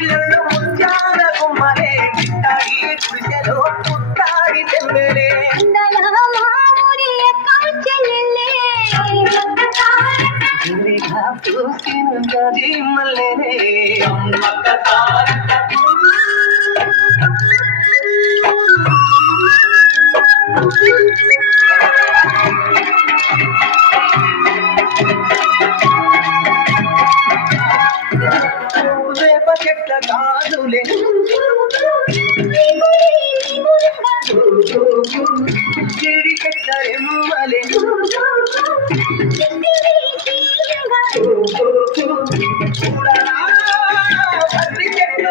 గుడిలెల్లో ముత్యాల కుమ్మరే పుట్టాడి గుడిలో పుట్టాడి వలె చూడరా చెట్టు